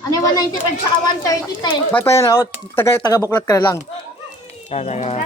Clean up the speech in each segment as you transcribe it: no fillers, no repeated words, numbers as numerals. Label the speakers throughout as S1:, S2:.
S1: Ano yung 195 tsaka 130 tayo?
S2: May pa yan ako, taga-buklat ka na lang. Yan.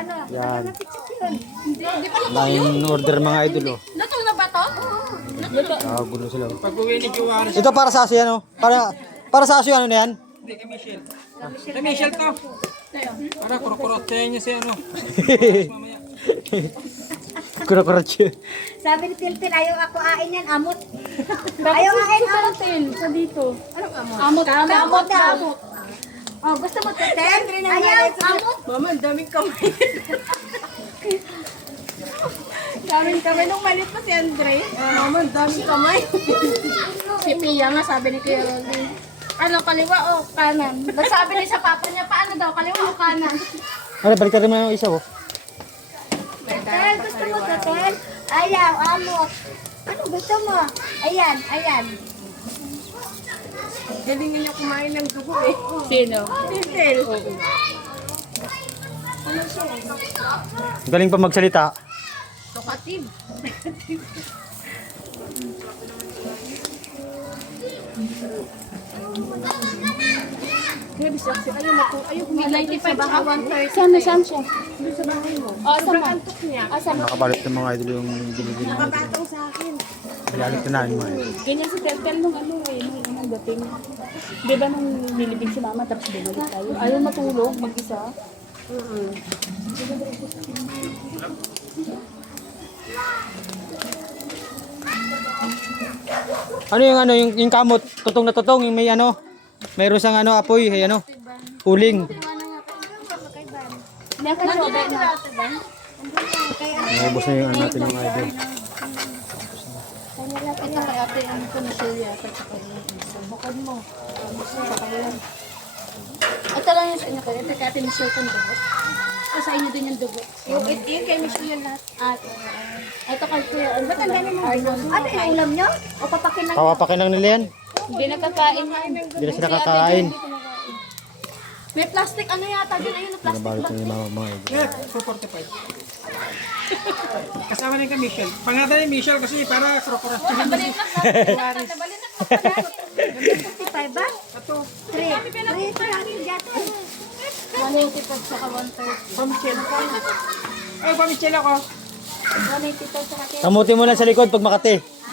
S1: Hindi pa luto yun.
S2: Line order mga idol oh.
S1: Luto na ba to? Luto.
S2: Gulo sila.
S3: Pag-uwi ni Juarez.
S2: Ito para sa aso yan oh. Para sa aso yan, ano na yan?
S3: Hindi, kay Michelle. Kay Michelle to. Para kurokurotsahin niya si ano. Mamaya.
S2: Kura-kurat siya.
S4: Sabi ni Tiltil, ayaw ako ain yan, amot. Ayaw ain, amot.
S1: Sa dito. Anong amot?
S4: Amot daw. Oh, gusto mo, Tiltil? Ayaw, amot.
S1: Mama, ang daming kamay. Daming kamay. Nung malit pa si Andre. Mama, ang daming kamay. Si Pia nga, sabi ni Kuya Rolly. Ano, kaliwa o kanan? Nagsabi niya sa papa niya, paano daw, kaliwa o kanan?
S2: Ano, balik ka rin mo yung isa oh.
S4: Tiltil, gusto mo, Tiltil? Ayaw, amot. Ano gusto mo? Ayan, ayan.
S1: Galingan niya kumain ng dugo eh. Sino? Tintel.
S2: Galing pa magsalita.
S1: Lokatib. Grabe siya kasi ayaw kumilay sa baka 130. Saan siya? Sa bahay mo. Sobrang antok niya.
S2: Nakabalot ng mga idol yung binigyan ng idol.
S4: Nakapatong sa akin.
S2: Galit na namin mga idol.
S5: Ganyan si Teltel nung ano eh, nung unang dating. Di ba nung nilibig si mama tapos binalik tayo? Ayaw matulog mag-isa.
S2: Ano yung kamot, tutong na tutong, yung may ano, mayroon siyang ano, apoy, ay ano, uling.
S5: Hindi ako sobe na.
S2: Ubos na yung ano natin mga idol.
S1: Ito kay ate ang kumisilya sa bukod mo. Ito lang yung sa inyo kayo. Ito kay ate Michelle kong dugo. O sa inyo din yung dugo. Yung kay Michelle yung lahat. Ito kay Kuya. Ba't ang dami mo?
S4: Ano yung ulam nyo? O papakin lang?
S2: Papapakin lang nila yan.
S5: Hindi nakakain yan.
S2: Hindi na sila kakain.
S1: May plastic ano yata dyan. Ayun na plastic.
S2: Nabalot na yung mga idol.
S3: Yeah, 445. Kasama rin kay Michelle. Pangatan ni Michelle kasi para kurokurotsahin niya si Juarez.
S4: 55 ba?
S3: Ito,
S4: 3. 3 lang yung dati.
S1: 185 saka 130.
S3: pa Michelle. Ay, pa Michelle ako.
S4: 185 sa akin.
S2: Kamuti mo lang sa likod pag makati.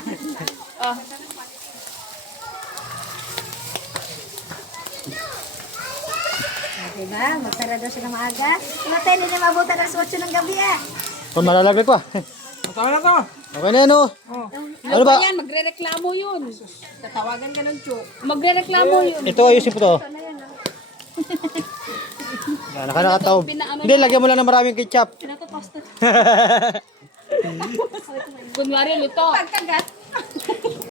S4: Diba? Magsara daw siya ng maaga. Matay, hindi na mabutan ng 8 ng gabi ah.
S2: Kung malalagay pa.
S3: Tama na to.
S2: Okay na yan oh. Ano ba?
S5: Yan, magre-reklamo yun.
S1: Tatawagan ka ng joke.
S5: Magre-reklamo yun.
S2: Ito ayusin po to. Yan, nakataob. Hindi, lagyan mo lang ng maraming ketchup.
S5: Kunwari, luto.
S1: Pagkagat.